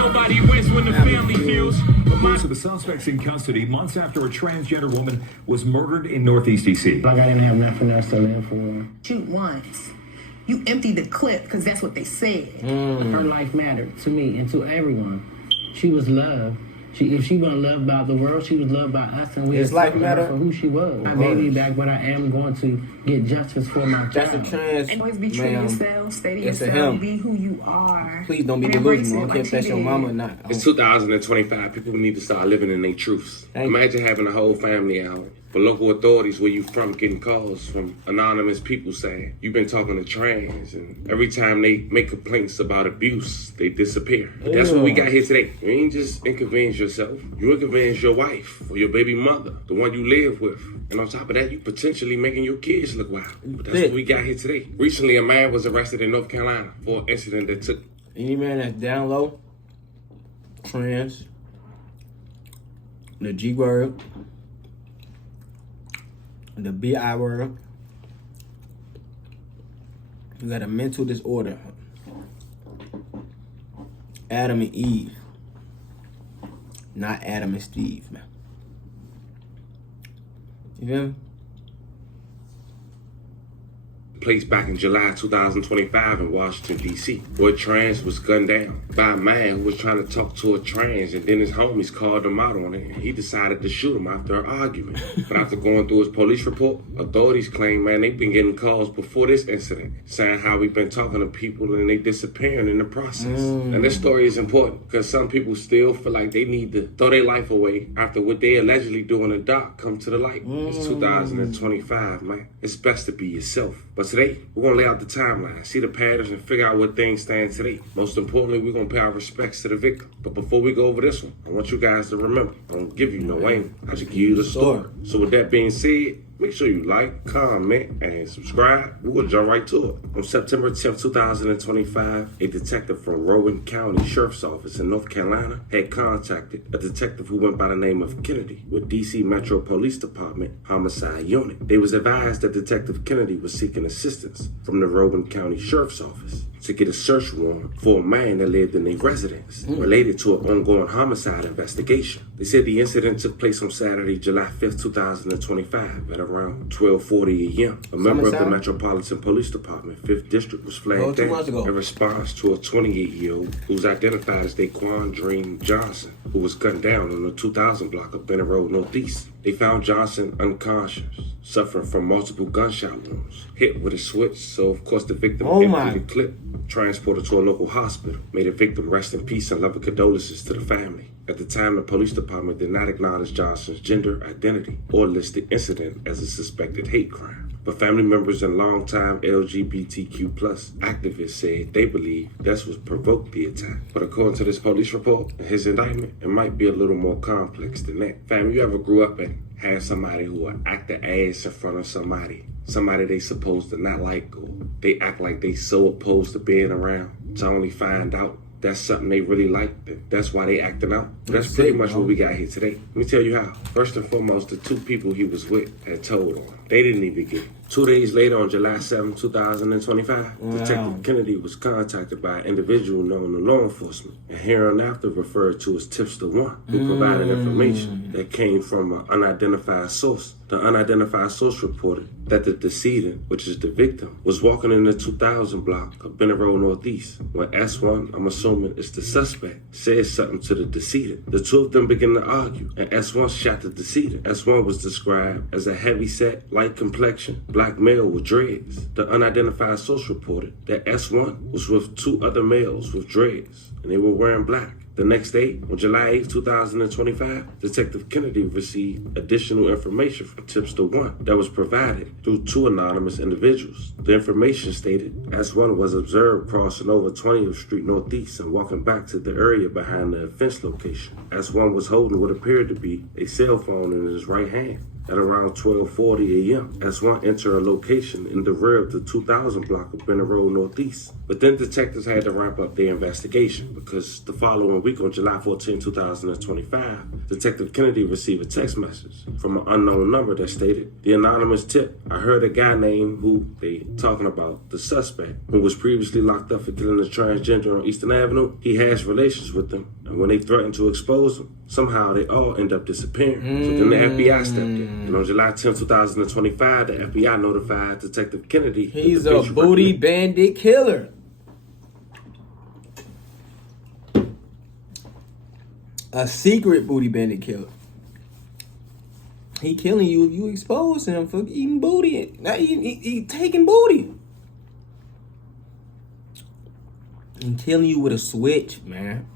Nobody wins when the family feels. Most of the suspects in custody months after a transgender woman was murdered in Northeast DC. Like I didn't have nothing else to live for. Shoot once. You empty the clip because that's what they said. Her life mattered to me and to everyone. She was loved. If she wasn't loved by the world, she was loved by us, and we accepted her for who she was. My baby back, but I am going to get justice for my child. That's a trans. And always be true to yourself, stay to yourself, be who you are. Please don't be delusional. I don't care if that's your mama or not. It's 2025. People need to start living in their truths. Imagine having a whole family out. For local authorities where you from getting calls from anonymous people saying you've been talking to trans, and every time they make complaints about abuse, they disappear. But that's what we got here today. You ain't just inconvenience yourself. You inconvenience your wife or your baby mother, the one you live with. And on top of that, you potentially making your kids look wild. But that's what we got here today. Recently, a man was arrested in North Carolina for an incident that took... Any man that's down low, trans, the G word, the B.I. word, you got a mental disorder. Adam and Eve, not Adam and Steve, man. You feel me? Place back in July 2025 in Washington, D.C., where a trans was gunned down by a man who was trying to talk to a trans, and then his homies called him out on it, and he decided to shoot him after an argument. But after going through his police report, authorities claim, man, they've been getting calls before this incident, saying how we've been talking to people and they disappearing in the process. And this story is important because some people still feel like they need to throw their life away after what they allegedly do in the dark come to the light. It's 2025, man. It's best to be yourself. But today, we're going to lay out the timeline, see the patterns, and figure out where things stand today. Most importantly, we're going to pay our respects to the victim. But before we go over this one, I want you guys to remember, I don't give you no aim. I just give you the story. So with that being said, make sure you like, comment, and subscribe. We're going to jump right to it. On September 10th, 2025, a detective from Rowan County Sheriff's Office in North Carolina had contacted a detective who went by the name of Kennedy with DC Metro Police Department Homicide Unit. They was advised that Detective Kennedy was seeking assistance from the Rowan County Sheriff's Office to get a search warrant for a man that lived in a residence related to an ongoing homicide investigation. They said the incident took place on Saturday, July 5th, 2025 at around 12:40 a.m. A member of the Metropolitan Police Department, 5th District, was flagged down in response to a 28-year-old who was identified as Daquan Dream Johnson, who was gunned down on the 2000 block of Bennett Road Northeast. They found Johnson unconscious, suffering from multiple gunshot wounds, hit with a switch, so of course the victim emptied the clip, transported to a local hospital, made the victim rest in peace and loving condolences to the family. At the time, the police department did not acknowledge Johnson's gender identity or list the incident as a suspected hate crime. But family members and longtime LGBTQ+ activists said they believe that's what provoked the attack. But according to this police report and his indictment, it might be a little more complex than that. Fam, you ever grew up and had somebody who would act the ass in front of somebody they supposed to not like, or they act like they so opposed to being around, to only find out that's something they really like, that's why they acting out? That's pretty much what we got here today. Let me tell you how. First and foremost, the two people he was with had told on him. They didn't even get it. 2 days later, on July 7, 2025, Detective Kennedy was contacted by an individual known to law enforcement, and hereinafter referred to as Tipster 1, who provided information that came from an unidentified source. The unidentified source reported that the decedent, which is the victim, was walking in the 2000 block of Bennett Road Northeast when S1, I'm assuming it's the suspect, said something to the decedent. The two of them began to argue, and S1 shot the decedent. S1 was described as a heavy-set, light complexion, black male with dreads. The unidentified source reported that S1 was with two other males with dreads, and they were wearing black. The next day, on July 8, 2025, Detective Kennedy received additional information from Tipster 1 that was provided through two anonymous individuals. The information stated S1 was observed crossing over 20th Street Northeast and walking back to the area behind the offense location. S1 was holding what appeared to be a cell phone in his right hand. At around 12:40 a.m., S1 entered a location in the rear of the 2000 block of Benner Road Northeast. But then detectives had to wrap up their investigation because the following week on July 14, 2025, Detective Kennedy received a text message from an unknown number that stated, "The anonymous tip, I heard a guy named," who they talking about, the suspect, who was previously locked up for killing a transgender on Eastern Avenue. He has relations with them, and when they threatened to expose him, somehow they all end up disappearing. So then the FBI stepped in. And on July 10, 2025, the FBI notified Detective Kennedy. He's a booty bandit killer. A secret booty bandit killer. He killing you if you expose him for eating booty. Not he taking booty. And killing you with a switch, man.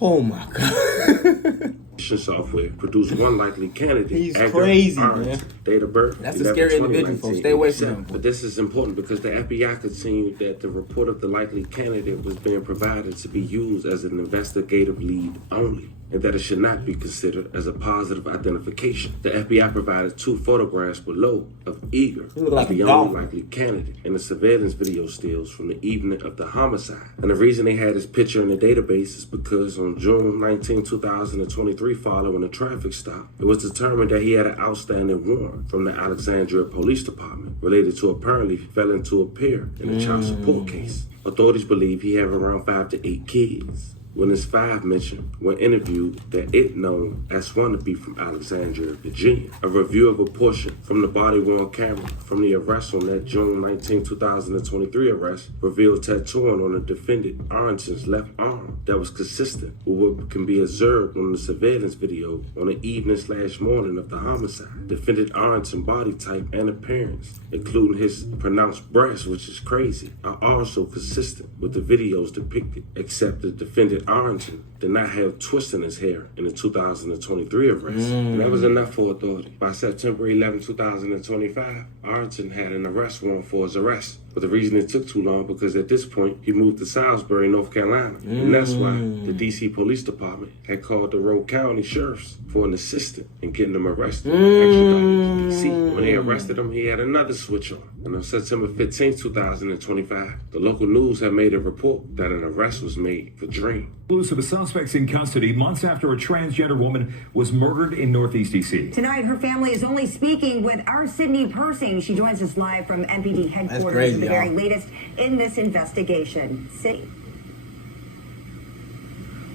Oh my God. Software produced one likely candidate. He's crazy, man. man. Date of birth. That's a scary individual, folks. Stay away from him. But this is important because the FBI continued that the report of the likely candidate was being provided to be used as an investigative lead only, and that it should not be considered as a positive identification. The FBI provided 2 photographs below of Eager, like the a only dog. likely candidate, and the surveillance video stills from the evening of the homicide. And the reason they had his picture in the database is because on June 19, 2023, following a traffic stop, it was determined that he had an outstanding warrant from the Alexandria Police Department related to apparently failing to appear in a child support case. Authorities believe he had around 5 to 8 kids. Witness 5 mentioned when interviewed that it known S1 to be from Alexandria, Virginia. A review of a portion from the body-worn camera from the arrest on that June 19, 2023 arrest revealed tattooing on the defendant Arrington's left arm that was consistent with what can be observed on the surveillance video on the evening/morning of the homicide. Defendant Arrington's body type and appearance, including his pronounced breasts, which is crazy, are also consistent with the videos depicted, except the defendant Arrington did not have twists in his hair in the 2023 arrest. And that was enough for authorities. By September 11, 2025, Arrington had an arrest warrant for his arrest. But the reason it took too long because at this point, he moved to Salisbury, North Carolina. And that's why the D.C. Police Department had called the Rowe County Sheriffs for an assistant in getting him arrested. Extradited to D.C. When they arrested him, he had another switch on. And on September 15, 2025, the local news had made a report that an arrest was made for Dream. Police of the suspects in custody months after a transgender woman was murdered in Northeast D.C. Tonight, her family is only speaking with our Sydney Persing. She joins us live from MPD headquarters with the very latest in this investigation. City.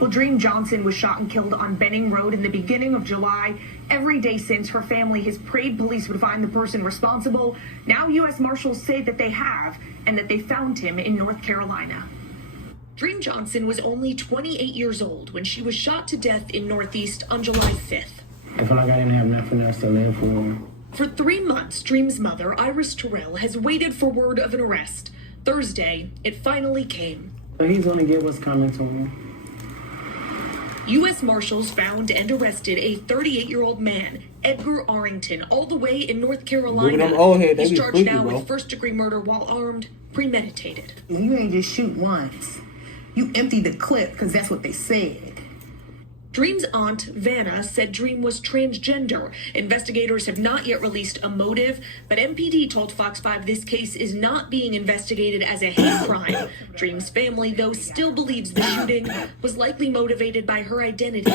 Well, Dream Johnson was shot and killed on Benning Road in the beginning of July. Every day since, her family has prayed police would find the person responsible. Now U.S. Marshals say that they have and that they found him in North Carolina. Dream Johnson was only 28 years old when she was shot to death in Northeast on July 5th. I feel like I didn't have nothing else to live for. For 3 months, Dream's mother, Iris Terrell, has waited for word of an arrest. Thursday, it finally came. But he's gonna get what's coming to him. U.S. Marshals found and arrested a 38-year-old man, Edgar Arrington, all the way in North Carolina. He's charged now with first-degree murder while armed, premeditated. You ain't just shoot once. You empty the clip because that's what they said. Dream's aunt, Vanna, said Dream was transgender. Investigators have not yet released a motive, but MPD told Fox 5 this case is not being investigated as a hate crime. Dream's family, though, still believes the shooting was likely motivated by her identity.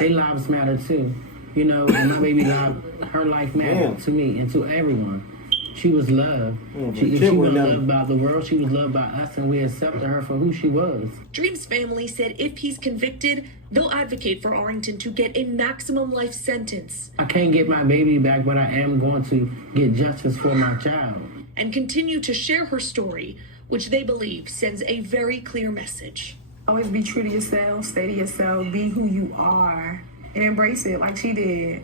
Their lives matter too. You know, and my baby life, her life mattered to me and to everyone. She was loved. If she was loved by the world, she was loved by us, and we accepted her for who she was. Dream's family said if he's convicted, they'll advocate for Arrington to get a maximum life sentence. I can't get my baby back, but I am going to get justice for my child. And continue to share her story, which they believe sends a very clear message. Always be true to yourself, stay to yourself, be who you are, and embrace it like she did.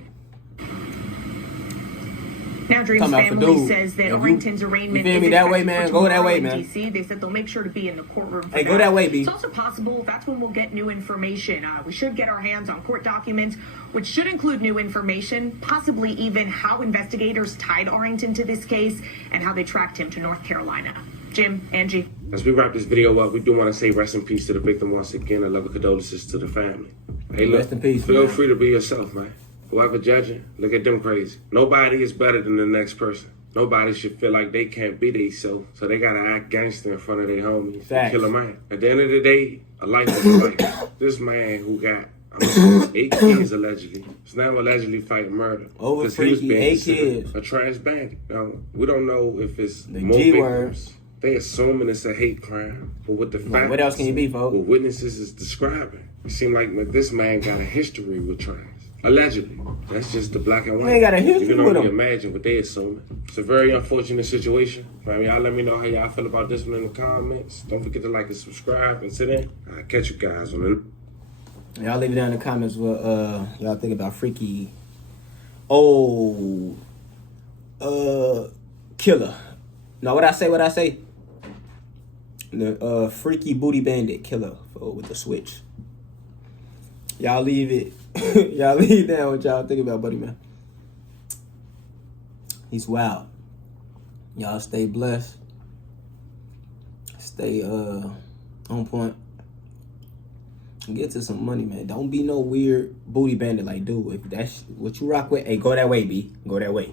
Now, Dream's family says that Arrington's arraignment is expected for tomorrow in D.C. They said they'll make sure to be in the courtroom for go that way, B. It's also possible that's when we'll get new information. We should get our hands on court documents, which should include new information, possibly even how investigators tied Arrington to this case and how they tracked him to North Carolina. Jim, Angie. As we wrap this video up, we do want to say rest in peace to the victim once again and love and condolences to the family. Hey, look, Rest in peace, feel man. free to be yourself, man. Whoever judging, look at them crazy. Nobody is better than the next person. Nobody should feel like they can't be themselves, so they gotta act gangster in front of their homies. Facts. Kill a man. At the end of the day, a life is a life. This man who got 8 kids allegedly is now allegedly fighting murder. Over 'Cause he was freaky, being 8 considered kids. A trans bandit. Now, we don't know if it's The more G victims. words. They assuming it's a hate crime, but with the facts, What else can you be, folks? what witnesses is describing, it seemed like this man got a history with trans. Allegedly. That's just the black and white. He ain't got a history You can with only him. imagine what they assuming. It's a very unfortunate situation. I mean, y'all let me know how y'all feel about this one in the comments. Don't forget to like and subscribe and sit in. I'll catch you guys on it. Y'all leave it down in the comments what y'all think about freaky killer. No, what I say? The freaky booty bandit killer with the switch. Y'all leave it. Y'all leave down what y'all think about, buddy, man. He's wild. Y'all stay blessed. Stay on point. Get to some money, man. Don't be no weird booty bandit like dude. If that's what you rock with, hey, go that way, B. Go that way.